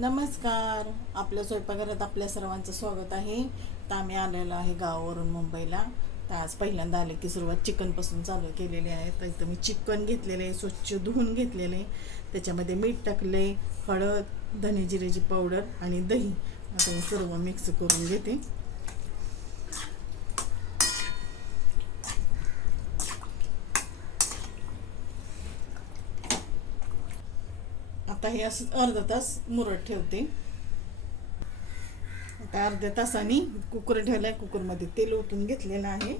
नमस्कार. आपल्या स्वयंपाकघरात आपल्या सर्वांचं स्वागत आहे. तर आम्ही आलेलो आहे गावावरून मुंबईला. तर आज पहिल्यांदा आले की सुरुवात चिकनपासून चालू केलेली आहे. तर इथं मी चिकन घेतलेलं आहे स्वच्छ धुवून घेतलेलं आहे. त्याच्यामध्ये मीठ टाकले हळद धने जिऱ्याची पावडर आणि दही. आता हे सर्व मिक्स करून घेते. आता हे असं अर्धा तास मुरत ठेवते. आता अर्ध्या तासाने कुकर ठेवलाय कुकरमध्ये तेल ओतून घेतलेलं आहे.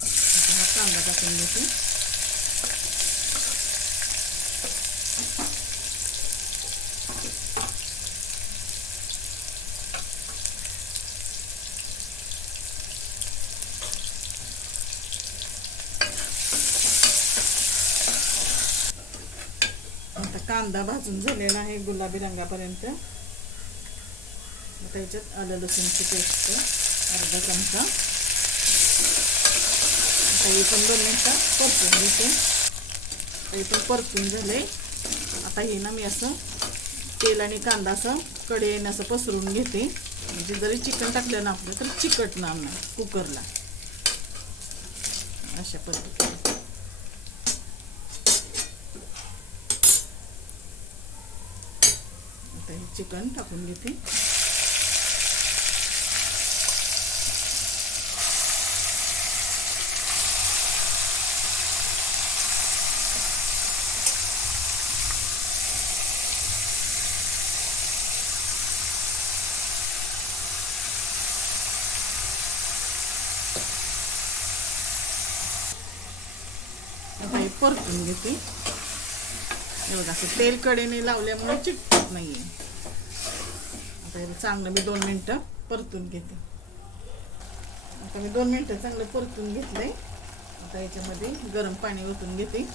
कांदा टाकून घेते. आता कांदा भाजून झालेला आहे गुलाबी रंगापर्यंत. आता याच्यात आलं लसूणची पेस्ट अर्धा चमचा. आता हे पण दोन मिनटं परतून घेते. आता हे पण परतून झाले आता हे ना मी असं तेल आणि कांदा असं कडेने असं पसरून घेते. म्हणजे जरी चिकन टाकलं ना आपलं तर चिकटणार नाही कुकरला. अशा पद्धतीने आता हे चिकन टाकून घेते. आता हे परतून घेते. हे बघा असं तेल कडेने लावल्यामुळे चिटकत नाहीये. आता चांगलं मी दोन मिनटं परतून घेते. आता मी दोन मिनटं चांगलं परतून घेतलं आहे आता याच्यामध्ये गरम पाणी ओतून घेते.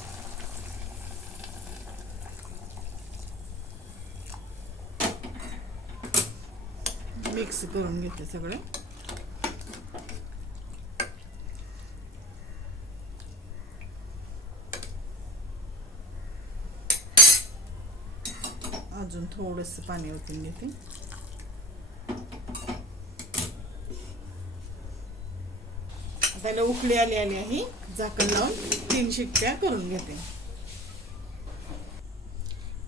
मिक्स करून घेते सगळं. अजून थोडंसं पाणी ओतून घेते. त्याला उकळी आली आली आहे झाकण लावून तीन शिट्ट्या करून घेते.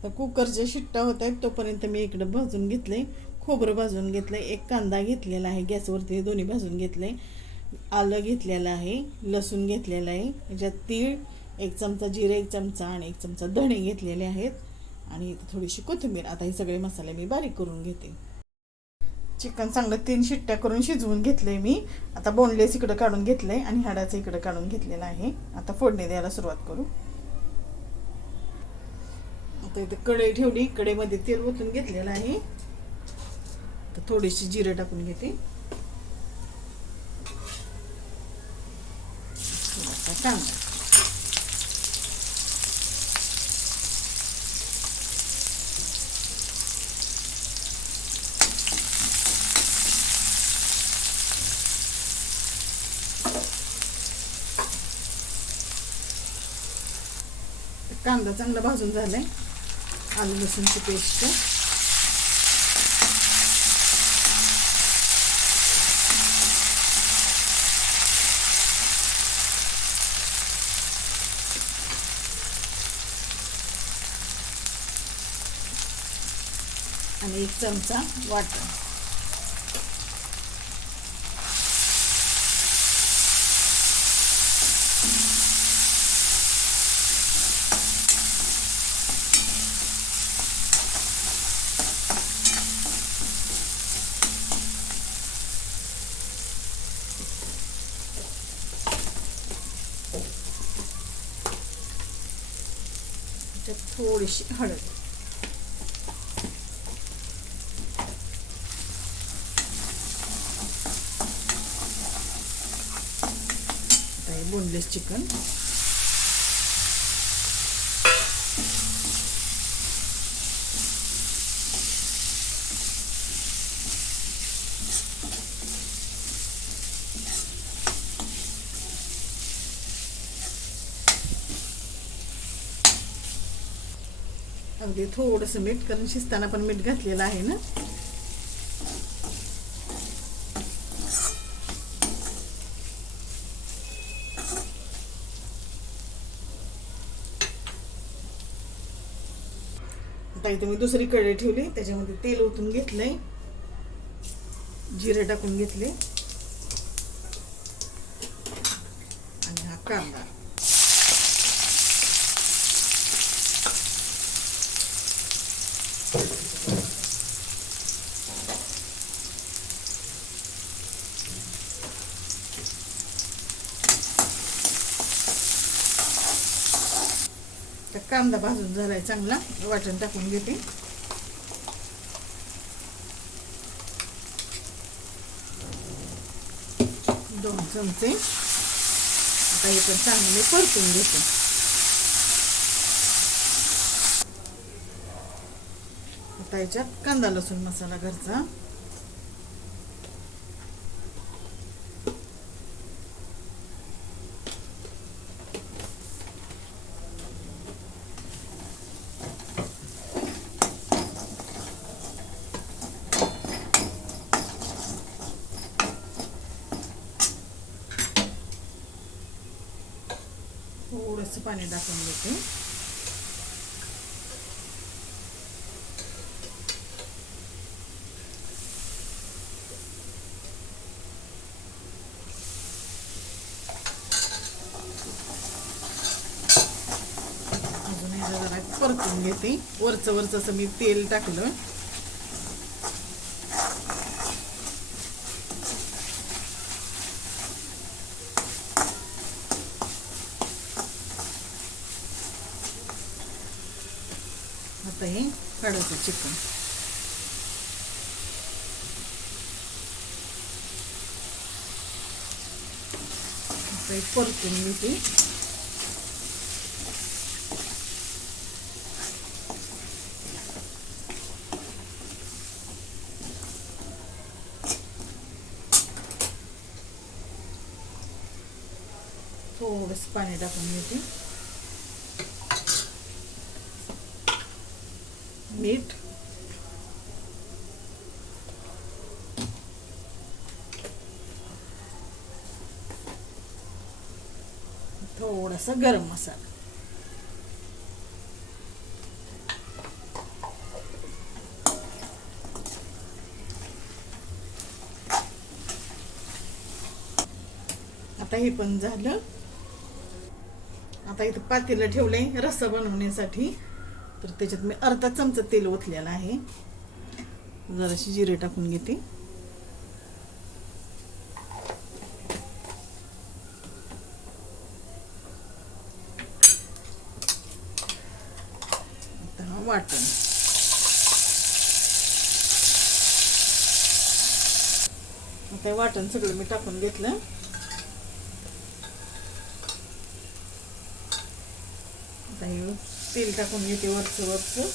तर कुकरच्या शिट्ट्या होत आहेत तोपर्यंत मी इकडं भाजून घेतले खोबरं भाजून घेतलं एक कांदा घेतलेला आहे गॅसवरती दोन्ही भाजून घेतले आलं घेतलेलं आहे लसूण घेतलेलं आहे. याच्यात तीळ एक चमचा जिरे एक चमचा आणि एक चमचा धणे घेतलेले आहेत. आणि थोडीशी कोथिंबीर. आता हे सगळे मसाले मी बारीक करून घेते. चिकन चांगलं तीन शिट्ट्या करून शिजवून घेतलं आहे मी. आता बोनलेस इकडं काढून घेतलं आहे आणि हाडाचं इकडं काढून घेतलेलं आहे. आता फोडणी द्यायला सुरुवात करू. आता इथं कढई ठेवली. कढईमध्ये तेल ओतून घेतलेलं आहे. तर थोडीशी जिरं टाकून घेते. थोडासा कांदा. कांदा चांगला भाजून झालाय आलू लसूणची पेस्ट आणि एक चमचा वाटण त्यात थोडीशी हळद बोनलेस चिकन अगदी थोडंसं मीठ कारण शिजताना पण मीठ घातलेलं आहे ना. आता इथे मी दुसरी कढई ठेवली त्याच्यामध्ये तेल ओतून घेतलंय. जिरे टाकून घेतले आणि हा कांदा. तर कांदा भाजून झालाय चांगला. वाटण टाकून घेते. दोन चमचे. आता हे पण चांगले परतून घेते. आता याच्यात कांदा लसूण मसाला घरचा. थोडंसं पाणी टाकून घेते. अजून जरा परतून घेते. वरचं वरचं असं मी तेल टाकलं. आता हे काढायचं चिकन. आता परतून घेते. थोडंसं पाणी टाकून घेते. मीठ थोडासा गरम मसाला. आता हे पण झालं. आता इथं पातेलं ठेवलंय रस्सा बनवण्यासाठी. तर त्याच्यात मी अर्धा चमचा तेल ओतलेलं आहे. जराशी जिरे टाकून घेते. आता वाटण. आता वाटण सगळं मी टाकून घेतलं. आता हे तेल टाकून घेते वरचं वरचं.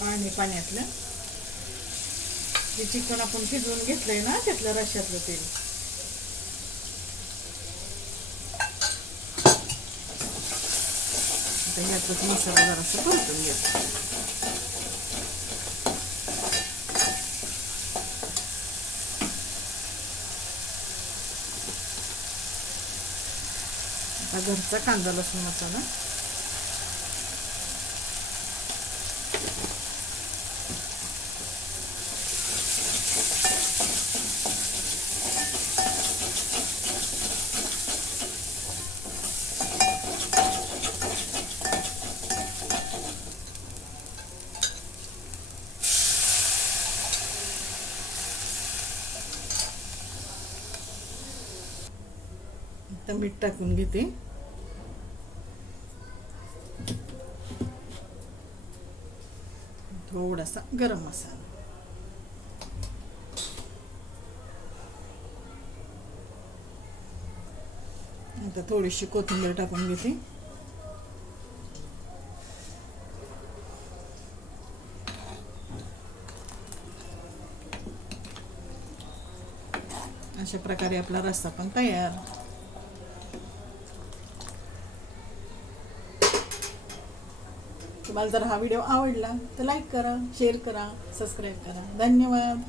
पाणी पाण्यातलं. जे चिकन आपण शिजवून घेतलंय ना त्यातलं रश्यातलं तेल. आता ह्यातच मसाला जरासं परतून घेतो. घरचा कांदा लसूण मसाला. आता मीठ टाकून घेते. थोडासा गरम मसाला. आता थोडीशी कोथिंबीर टाकून घेते. अशा प्रकारे आपला रस्सा पण तयार. तुम्हाला जर हा व्हिडिओ आवडला तर लाईक करा शेअर करा सबस्क्राईब करा. धन्यवाद.